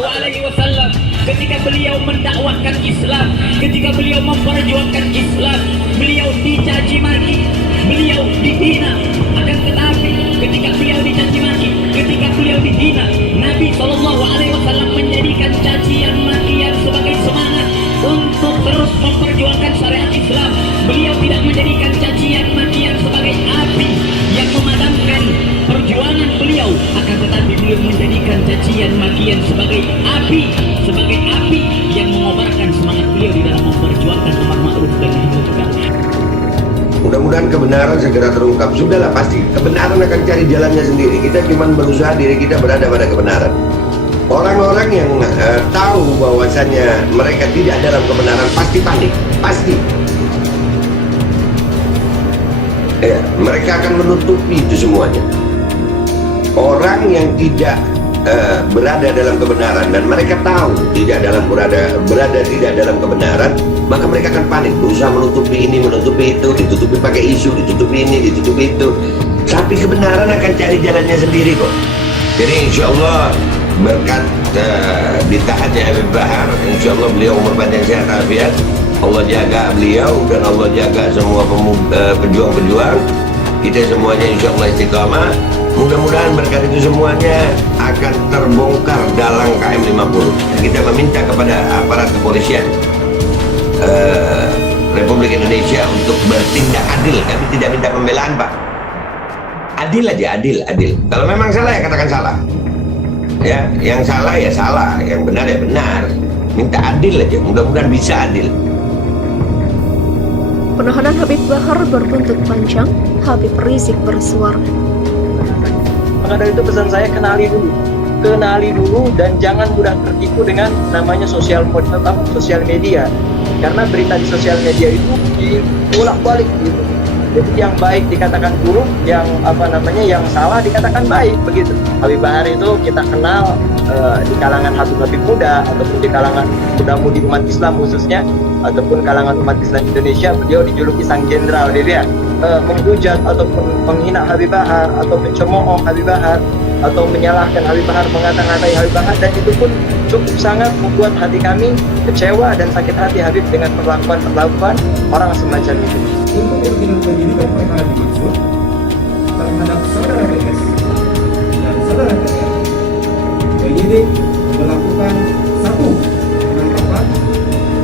Shallallahu Alaihi Wasallam ketika beliau mendakwahkan Islam, ketika beliau memperjuangkan Islam, beliau dicaci maki, beliau dihina. Akan tetapi ketika beliau dicaci maki, ketika beliau dihina, Nabi Shallallahu Alaihi Wasallam menjadikan cacian makian sebagai semangat untuk terus memperjuangkan syariat Islam. Beliau tidak menjadikan cacian makian sebagai api yang memadamkan perjuangan beliau, akan tetapi beliau menjadikan cacian makian sebagai api yang mengobarkan semangat beliau di dalam memperjuangkan amar ma'ruf dan nahi munkar. Mudah-mudahan kebenaran segera terungkap. Sudahlah, pasti kebenaran akan cari jalannya sendiri. Kita cuma berusaha diri kita berada pada kebenaran. Orang-orang yang tahu bahwasannya mereka tidak dalam kebenaran pasti panik, pasti. Ya, mereka akan menutupi itu semuanya. Orang yang tidak berada dalam kebenaran dan mereka tahu berada tidak dalam kebenaran, maka mereka akan panik, berusaha menutupi ini, menutupi itu, ditutupi pakai isu, ditutupi ini, ditutupi itu. Tapi kebenaran akan cari jalannya sendiri kok. Jadi insya Allah berkat ditahannya Habib Bahar, insya Allah beliau umur panjang sehat afiat, Allah jaga beliau dan Allah jaga semua pejuang-pejuang kita semuanya, insya Allah istiqamah. Mudah-mudahan berkat itu semuanya akan terbongkar dalang KM50. Kita meminta kepada aparat kepolisian Republik Indonesia untuk bertindak adil. Kami tidak minta pembelaan, Pak. Adil aja, adil. Kalau memang salah ya katakan salah. Ya, yang salah ya salah, yang benar ya benar. Minta adil aja, mudah-mudahan bisa adil. Penahanan Habib Bahar berbuntut panjang, Habib Rizik bersuara. Maka dari itu pesan saya, kenali dulu dan jangan mudah tertipu dengan namanya sosial media, karena berita di sosial media itu dibolak-balik gitu. Jadi yang baik dikatakan buruk, yang yang salah dikatakan baik, begitu. Habib Bahar itu kita kenal di kalangan Habib muda ataupun di kalangan muda-mudi umat Islam khususnya, ataupun kalangan umat Islam Indonesia, beliau dijuluki sang jenderal gitu ya. Menghujat ataupun menghina Habib Bahar atau mencemooh Habib Bahar atau menyalahkan Habib Bahar, mengata-ngatai Habib Bahar, dan itu pun cukup sangat membuat hati kami kecewa dan sakit hati Habib dengan perlakuan orang semacam itu. Untuk urusan penyidikan perkara dimaksud terhadap saudara BS dan saudara TR, penyidik melakukan satu penangkapan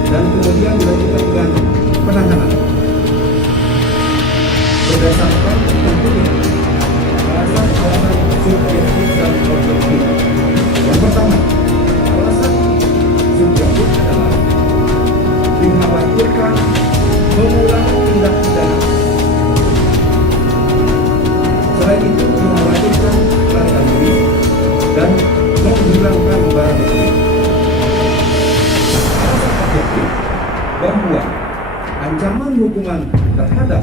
dan kemudian dilanjutkan dengan penahanan berdasarkan tentunya alasan-alasan subjektif dan objektif. Yang pertama, alasan subjektif adalah dikhawatirkan mengulang tindak pidana. Selain itu, dikhawatirkan melarikan diri dan menghilangkan barang bukti. Alasan objektif bahwa ancaman hukuman terhadap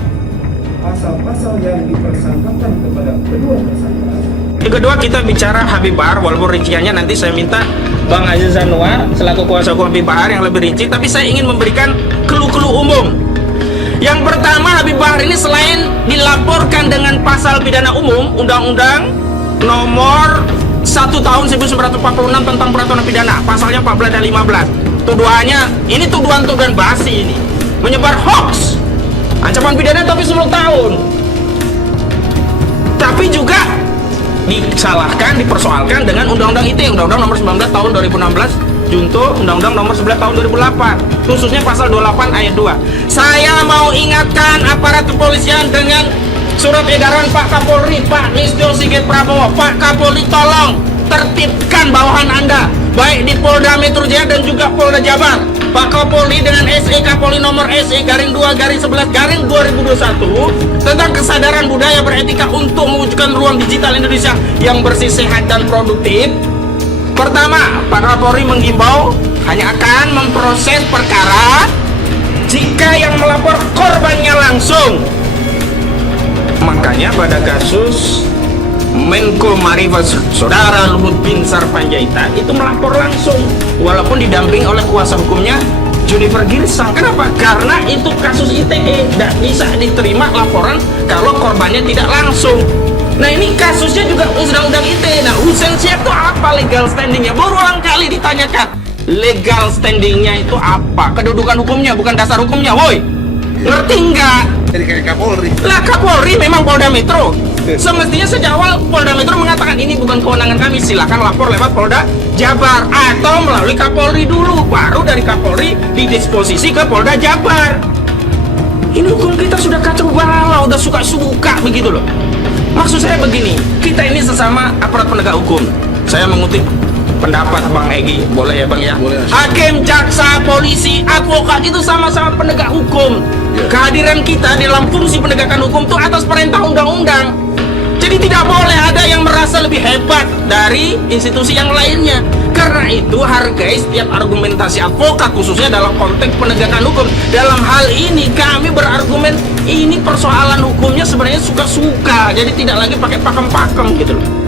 pasal-pasal yang dipersangkakan kepada kedua tersangka. Yang kedua, kita bicara Habib Bahar, walaupun rinciannya nanti saya minta Bang Aziz Anwar selaku kuasa hukum Habib Bahar yang lebih rinci, tapi saya ingin memberikan clue-clue umum. Yang pertama, Habib Bahar ini selain dilaporkan dengan pasal pidana umum Undang-Undang nomor 1 tahun 1946 tentang peraturan pidana, pasalnya 14 dan 15. Tuduhannya, ini tuduhan-tuduhan basi ini, menyebar hoax. Ancaman pidana tapi 10 tahun. Tapi juga disalahkan, dipersoalkan dengan Undang-Undang ITE, Undang-Undang nomor 19 tahun 2016, junto Undang-Undang nomor 11 tahun 2008, khususnya pasal 28 ayat 2. Saya mau ingatkan aparat kepolisian dengan surat edaran Pak Kapolri, Pak Listio Sigit Prabowo. Pak Kapolri, tolong tertibkan bawahan Anda, baik di Polda Metro Jaya dan juga Polda Jabar. Pak Kapolri dengan SE Kapolri nomor SE garing 2 garing 11 garing 2021 tentang kesadaran budaya beretika untuk mewujudkan ruang digital Indonesia yang bersih, sehat, dan produktif. Pertama, Pak Kapolri menghimbau hanya akan memproses perkara jika yang melapor korbannya langsung. Makanya pada kasus Menko Marifat Saudara Luhut Binsar Panjaitan itu melapor langsung walaupun didamping oleh kuasa hukumnya Junifer Girsang. Kenapa? Karena itu kasus ITE, tidak bisa diterima laporan kalau korbannya tidak langsung. Nah, ini kasusnya juga undang-undang ITE. Nah, Hussein Syekh itu apa legal standingnya? Berulang kali ditanya pertanyakan legal standingnya itu apa, kedudukan hukumnya, bukan dasar hukumnya, woi. Ngerti nggak? Jadi kayak Kapolri. Lah Kapolri memang Polda Metro. Semestinya sejak awal Polda Metro mengatakan ini bukan kewenangan kami, silakan lapor lewat Polda Jabar atau melalui Kapolri dulu, baru dari Kapolri didisposisi ke Polda Jabar. Ini hukum kita sudah kacau balau, udah suka-suka begitu loh. Maksud saya begini, kita ini sesama aparat penegak hukum. Saya mengutip pendapat Bang Egy, boleh ya Bang ya? Boleh. Hakim, jaksa, polisi, advokat itu sama-sama penegak hukum. Ya. Kehadiran kita di dalam fungsi penegakan hukum itu atas perintah undang-undang. Jadi tidak boleh ada yang merasa lebih hebat dari institusi yang lainnya. Karena itu hargai setiap argumentasi advokat, khususnya dalam konteks penegakan hukum. Dalam hal ini kami berargumen ini persoalan hukumnya sebenarnya suka-suka, jadi tidak lagi pakai pakem-pakem gitu loh.